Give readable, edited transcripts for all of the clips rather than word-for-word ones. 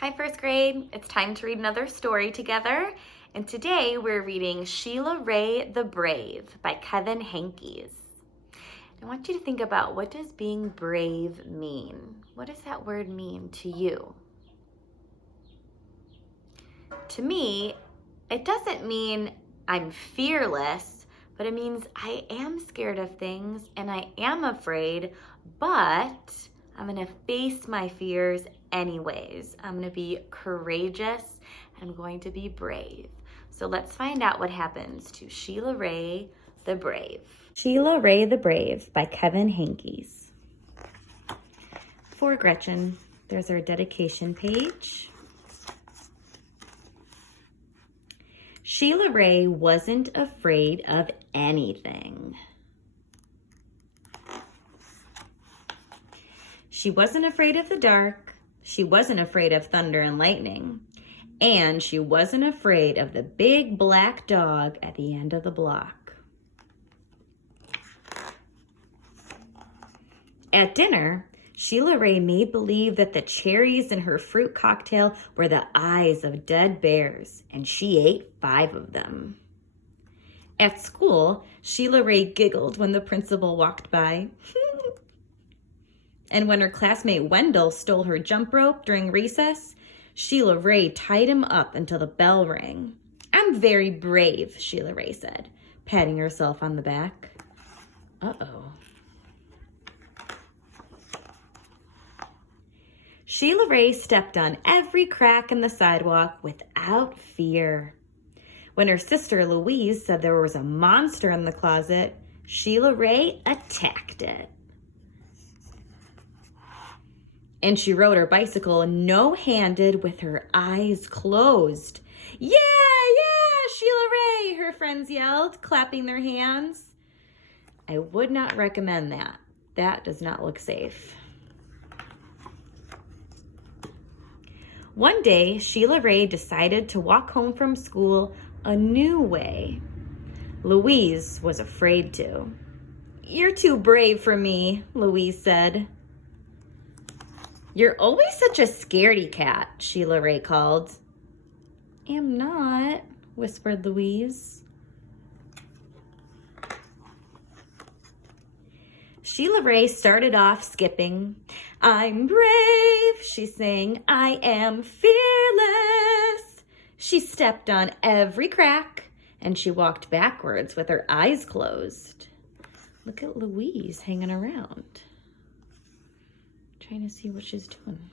Hi, first grade. It's time to read another story together. And today we're reading Sheila Rae the Brave by Henkes. I want you to think about, what does being brave mean? What does that word mean to you? To me, it doesn't mean I'm fearless, but it means I am scared of things and I am afraid, but I'm going to face my fears anyways. I'm going to be courageous and I'm going to be brave. So let's find out what happens to Sheila Rae the Brave. Sheila Rae the Brave by Henkes. For Gretchen, there's our dedication page. Sheila Rae wasn't afraid of anything. She wasn't afraid of the dark. She wasn't afraid of thunder and lightning. And she wasn't afraid of the big black dog at the end of the block. At dinner, Sheila Rae made believe that the cherries in her fruit cocktail were the eyes of dead bears, and she ate 5 of them. At school, Sheila Rae giggled when the principal walked by. And when her classmate Wendell stole her jump rope during recess, Sheila Rae tied him up until the bell rang. "I'm very brave," Sheila Rae said, patting herself on the back. Uh-oh. Sheila Rae stepped on every crack in the sidewalk without fear. When her sister Louise said there was a monster in the closet, Sheila Rae attacked it. And she rode her bicycle no-handed with her eyes closed. "Yeah, yeah, Sheila Rae," her friends yelled, clapping their hands. I would not recommend that. That does not look safe. One day, Sheila Rae decided to walk home from school a new way. Louise was afraid to. "You're too brave for me," Louise said. "You're always such a scaredy cat," Sheila Rae called. "Am not," whispered Louise. Sheila Rae started off skipping. "I'm brave," she sang. "I am fearless." She stepped on every crack and she walked backwards with her eyes closed. Look at Louise hanging around, trying to see what she's doing.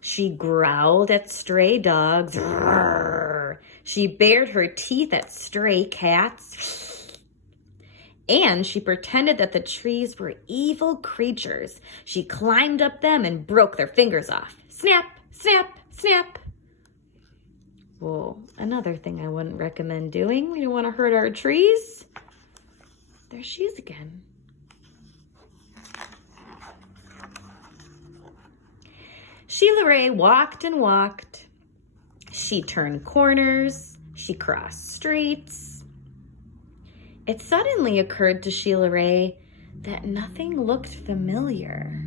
She growled at stray dogs. She bared her teeth at stray cats. And she pretended that the trees were evil creatures. She climbed up them and broke their fingers off. Snap, snap, snap. Whoa, another thing I wouldn't recommend doing. We don't want to hurt our trees. There she is again. Sheila Rae walked and walked. She turned corners. She crossed streets. It suddenly occurred to Sheila Rae that nothing looked familiar.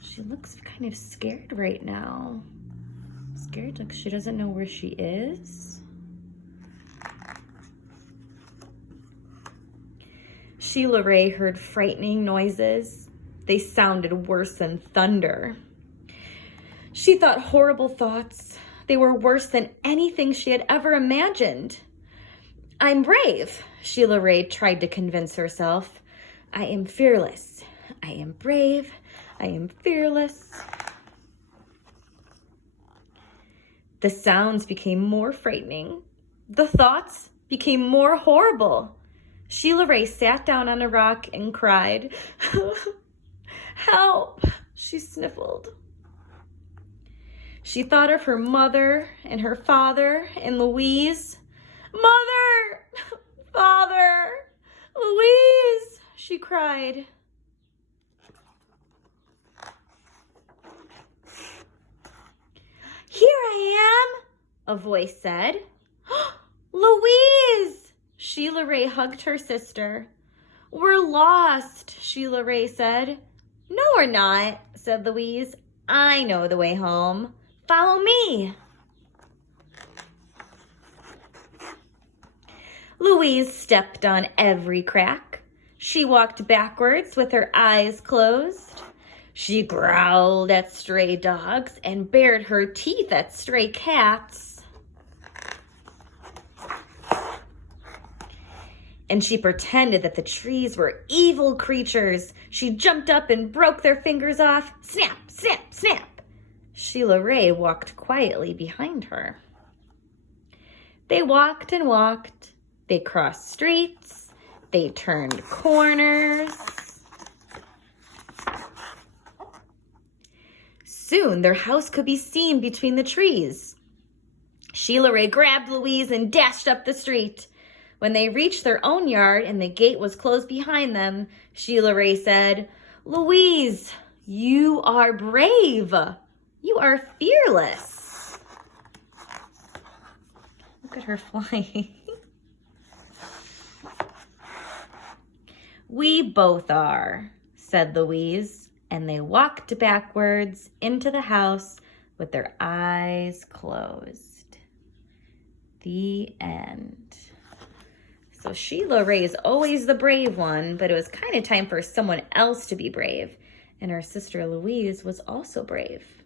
She looks kind of scared right now. Scared like she doesn't know where she is. Sheila Rae heard frightening noises. They sounded worse than thunder. She thought horrible thoughts. They were worse than anything she had ever imagined. "I'm brave," Sheila Rae tried to convince herself. "I am fearless. I am brave. I am fearless." The sounds became more frightening. The thoughts became more horrible. Sheila Rae sat down on a rock and cried. "Help," she sniffled. She thought of her mother and her father and Louise. "Mother! Father! Louise!" she cried. "Here I am," a voice said. "Louise!" Sheila Rae hugged her sister. "We're lost," Sheila Rae said. No, we're not, said Louise. I know the way home. Follow me. Louise stepped on every crack. She walked backwards with her eyes closed. She growled at stray dogs and bared her teeth at stray cats. And she pretended that the trees were evil creatures. She jumped up and broke their fingers off. Snap, snap, snap. Sheila Rae walked quietly behind her. They walked and walked. They crossed streets. They turned corners. Soon their house could be seen between the trees. Sheila Rae grabbed Louise and dashed up the street. When they reached their own yard and the gate was closed behind them, Sheila Rae said, "Louise, you are brave. You are fearless." Look at her flying. "We both are," said Louise, and they walked backwards into the house with their eyes closed. The end. So Sheila Rae is always the brave one, but it was kind of time for someone else to be brave. And her sister Louise was also brave.